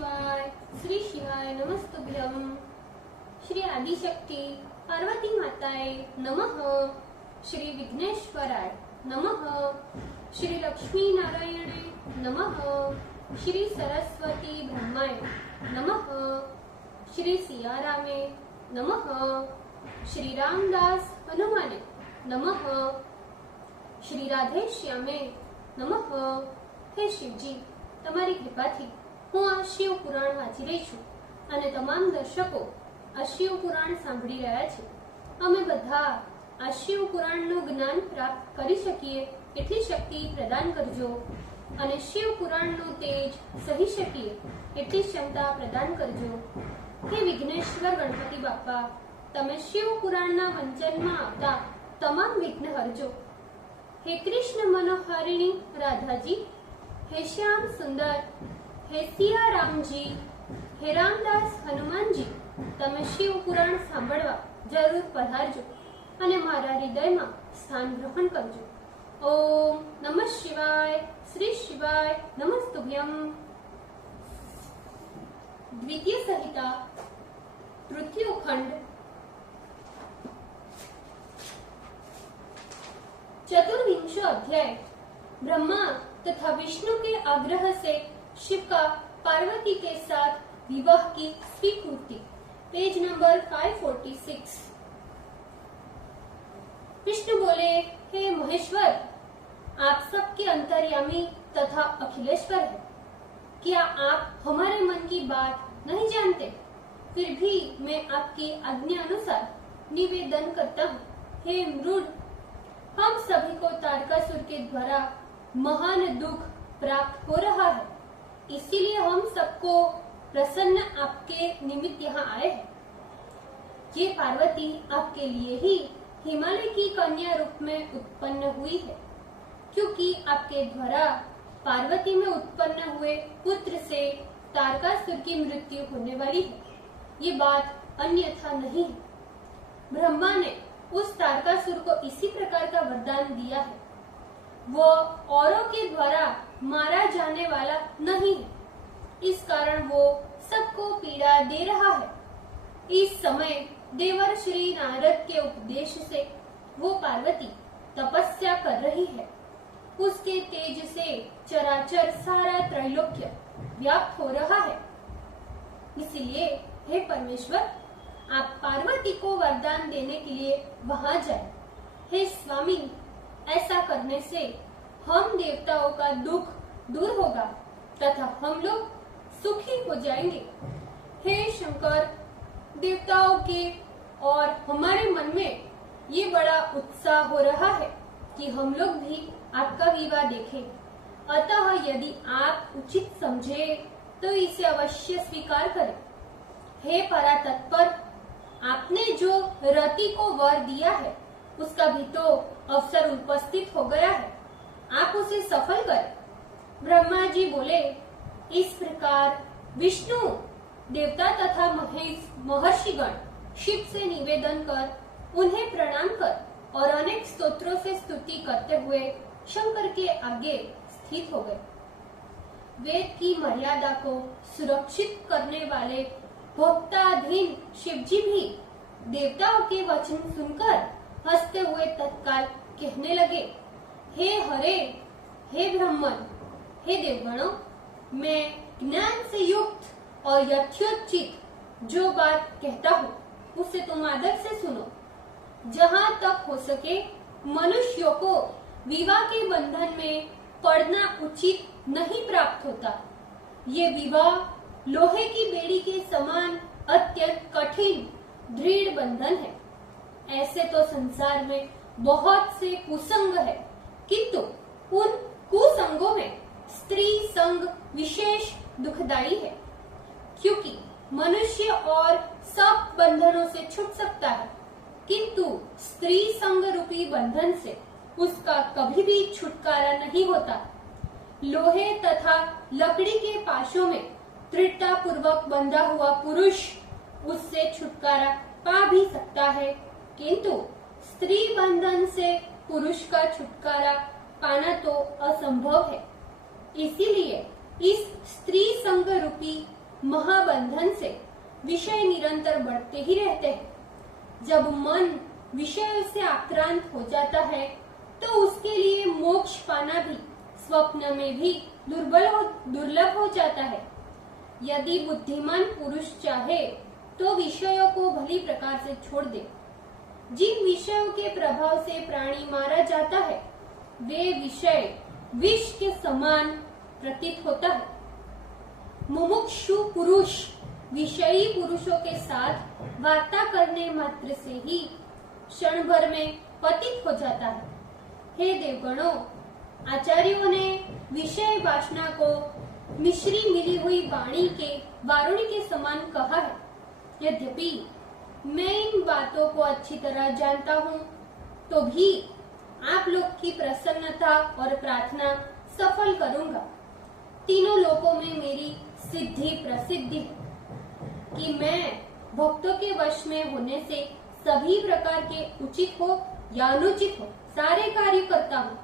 शिवाय, श्री शिवाय नमस्तुभ्यम। श्री आदिशक्ति पार्वती माताए नमः। श्री विघ्नेश्वराय नमः। श्री लक्ष्मी नारायणे नमः। श्री सरस्वती ब्रह्माय नमः। श्री सियारामे नमः। श्री रामदास हनुमाने नमः। श्री राधे श्यामे नमः। हे शिवजी, તમારી કૃપાથી હું આ શિવ પુરાણ વાંચી રહી છું અને તમામ દર્શકો આ શિવ પુરાણ સાંભળી રહ્યા છે। અમે બધા આ શિવ પુરાણનું જ્ઞાન પ્રાપ્ત કરી શકીએ એટલી શક્તિ પ્રદાન કરજો અને શિવ પુરાણનું તેજ સહી શકીએ એટલી ક્ષમતા પ્રદાન કરજો। હે વિઘ્નેશ્વર ગણપતિ બાપા, તમે શિવ પુરાણના વંચનમાં આવતા તમામ વિઘ્ન હરજો। हे कृष्ण मनोहारिणी राधा जी, हे श्याम सुंदर, हे सिया राम जी, हे रामदास हनुमान जी, તમે શિવ પુરાણ સાંભળવા જરૂર પધારજો અને મારા હૃદયમાં સ્થાન ગ્રહણ કરજો। ઓમ નમઃ શિવાય, શ્રી શિવાય નમસ્તુભ્યમ। દ્વિતીય સંહિતા તૃતીયો खंड चतुर्विंशो अध्याय। ब्रह्मा तथा विष्णु के आग्रह से शिव का पार्वती के साथ विवाह की स्वीकृति। Page number 546। विष्णु बोले, हे महेश्वर, आप सबके अंतर्यामी तथा अखिलेश्वर है। क्या आप हमारे मन की बात नहीं जानते? फिर भी मैं आपकी आज्ञा अनुसार निवेदन करता हूँ। हे मृड, हम सभी को तारकासुर के द्वारा महान दुख प्राप्त हो रहा है, इसीलिए हम सबको प्रसन्न आपके निमित्त यहाँ आए हैं। ये पार्वती आपके लिए ही हिमालय की कन्या रूप में उत्पन्न हुई है, क्योंकि आपके द्वारा पार्वती में उत्पन्न हुए पुत्र से तारकासुर की मृत्यु होने वाली है। ये बात अन्यथा नहीं है। ब्रह्मा ने उस तारकासुर को इसी प्रकार का वरदान दिया है। वो औरों के द्वारा मारा जाने वाला नहीं है, इस कारण वो सबको पीड़ा दे रहा है। इस समय देवर श्री नारद के उपदेश से वो पार्वती तपस्या कर रही है। उसके तेज से चराचर सारा त्रैलोक्य व्याप्त हो रहा है। इसीलिए हे परमेश्वर, आप पार्वती को वरदान देने के लिए वहां जाए। हे स्वामी, ऐसा करने से हम देवताओं का दुख दूर होगा तथा हम लोग सुखी हो जाएंगे। हे शंकर, देवताओं के और हमारे मन में ये बड़ा उत्साह हो रहा है कि हम लोग भी आपका विवाह देखें। अतः यदि आप उचित समझे तो इसे अवश्य स्वीकार करें। हे परातत्पर, आपने जो रति को वर दिया है उसका भी तो अवसर उपस्थित हो गया है, आप उसे सफल करें। ब्रह्मा जी बोले, इस प्रकार विष्णु देवता तथा महर्षिगण शिव से निवेदन कर, उन्हें प्रणाम कर और अनेक स्तोत्रों से स्तुति करते हुए शंकर के आगे स्थित हो गए। वेद की मर्यादा को सुरक्षित करने वाले भक्ताधीन शिवजी भी देवताओं के वचन सुनकर हंसते हुए तत्काल कहने लगे, हे हरे, हे ब्रह्मन, हे देवगणों, मैं ज्ञान से युक्त और यथोचित जो बात कहता हूँ उसे तुम आदर से सुनो। जहाँ तक हो सके मनुष्यों को विवाह के बंधन में पड़ना उचित नहीं प्राप्त होता। ये विवाह लोहे की बेड़ी के समान अत्यंत कठिन दृढ़ बंधन है। ऐसे तो संसार में बहुत से कुसंग है, किंतु उन कुसंगों में स्त्री संग विशेष दुखदायी है, क्योंकि मनुष्य और सब बंधनों से छूट सकता है, किंतु स्त्री संग रूपी बंधन से उसका कभी भी छुटकारा नहीं होता। लोहे तथा लकड़ी के पाशों में दृढ़ता पूर्वक बंधा हुआ पुरुष उससे छुटकारा पा भी सकता है, किंतु स्त्री बंधन से पुरुष का छुटकारा पाना तो असंभव है। इसीलिए इस स्त्री संग रूपी महाबंधन से विषय निरंतर बढ़ते ही रहते हैं। जब मन विषयों से आक्रांत हो जाता है तो उसके लिए मोक्ष पाना भी स्वप्न में भी दुर्लभ हो जाता है। यदि बुद्धिमान पुरुष चाहे तो विषयों को भली प्रकार से छोड़ दे। जिन विषयों के प्रभाव से प्राणी मारा जाता है वे विषय विष के समान प्रतीत होता है। मुमुक्षु पुरुष विषयी पुरुषों के साथ वार्ता करने मात्र से ही क्षण भर में पतित हो जाता है। हे देवगणों, आचार्यों ने विषय वासना को मिश्री मिली हुई वारुणी के समान कहा है। यद्यपि मैं इन बातों को अच्छी तरह जानता हूँ तो भी आप लोग की प्रसन्नता और प्रार्थना सफल करूंगा। तीनों लोकों में मेरी सिद्धि प्रसिद्धि है कि मैं भक्तों के वश में होने से सभी प्रकार के उचित हो या अनुचित हो सारे कार्य करता हूँ।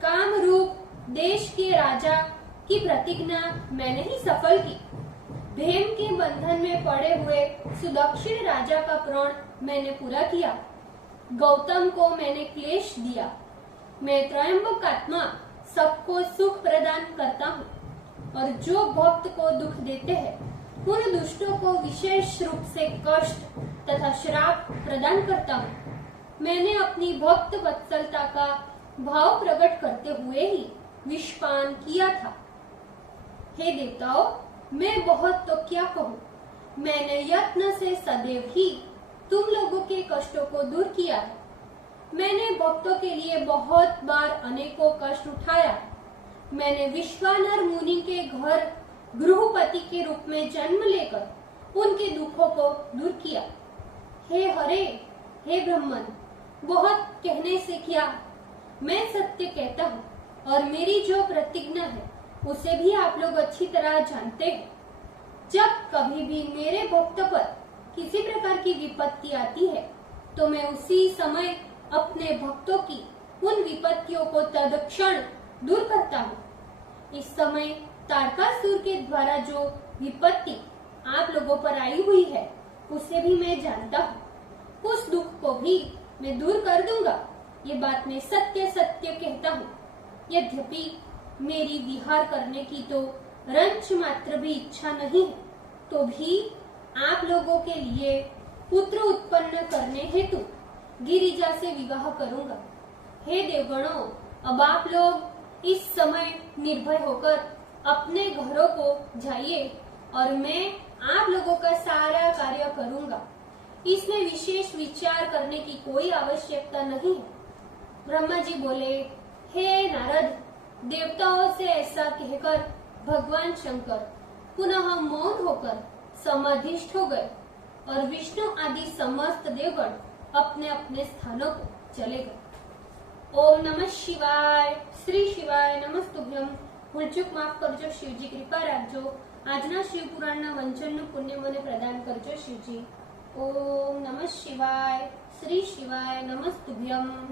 काम रूप देश के राजा की प्रतिज्ञा मैंने ही सफल की। भेम के बंधन में पड़े हुए सुदक्षिण राजा का प्रण मैंने पूरा किया। गौतम को मैंने क्लेश दिया। मैं त्रयंबक आत्मा सबको सुख प्रदान करता हूँ और जो भक्त को दुख देते हैं उन दुष्टों को विशेष रूप से कष्ट तथा श्राप प्रदान करता हूँ। मैंने अपनी भक्त वत्सलता का भाव प्रकट करते हुए ही विषपान किया था। हे देवताओं, मैं बहुत तो क्या कहूँ, मैंने यत्न से सदैव ही तुम लोगों के कष्टों को दूर किया है। मैंने भक्तों के लिए बहुत बार अनेकों कष्ट उठाया है। मैंने विश्वानर मुनि के घर गृहपति के रूप में जन्म लेकर उनके दुखों को दूर किया। हे हरे, हे ब्रह्मन, बहुत कहने से क्या, मैं सत्य कहता हूँ और मेरी जो प्रतिज्ञा है उसे भी आप लोग अच्छी तरह जानते हैं। जब कभी भी मेरे भक्त पर किसी प्रकार की विपत्ति आती है तो मैं उसी समय अपने भक्तों की उन विपत्तियों को तत्क्षण दूर करता हूँ। इस समय तारकासुर के द्वारा जो विपत्ति आप लोगों पर आई हुई है उसे भी मैं जानता हूँ। उस दुख को भी मैं दूर कर दूंगा। ये बात मैं सत्य सत्य कहता हूँ। यद्यपि मेरी विहार करने की तो रंच मात्र भी इच्छा नहीं है तो भी आप लोगों के लिए पुत्र उत्पन्न करने हेतु गिरिजा से विवाह करूंगा। हे देवगणों, अब आप लोग इस समय निर्भय होकर अपने घरों को जाइए और मैं आप लोगों का सारा कार्य करूंगा। इसमें विशेष विचार करने की कोई आवश्यकता नहीं है। ब्रह्मा जी बोले, हे नारद, देवताओं से ऐसा कहकर भगवान शंकर पुनः मौन होकर समाधिष्ठ हो गए और विष्णु आदि समस्त देवगण अपने अपने स्थानों को चले गए। ओम नमः शिवाय। श्री शिवाय नमस्तुभ्यम। ભૂલચૂક માફ કરજો શિવજી, કૃપા રાખજો। આજના શિવ પુરાણના વંચનનું પુણ્ય મને પ્રદાન કરજો શિવજી। ઓમ નમઃ શિવાય। શ્રી શિવાય નમસ્તુભ્યમ।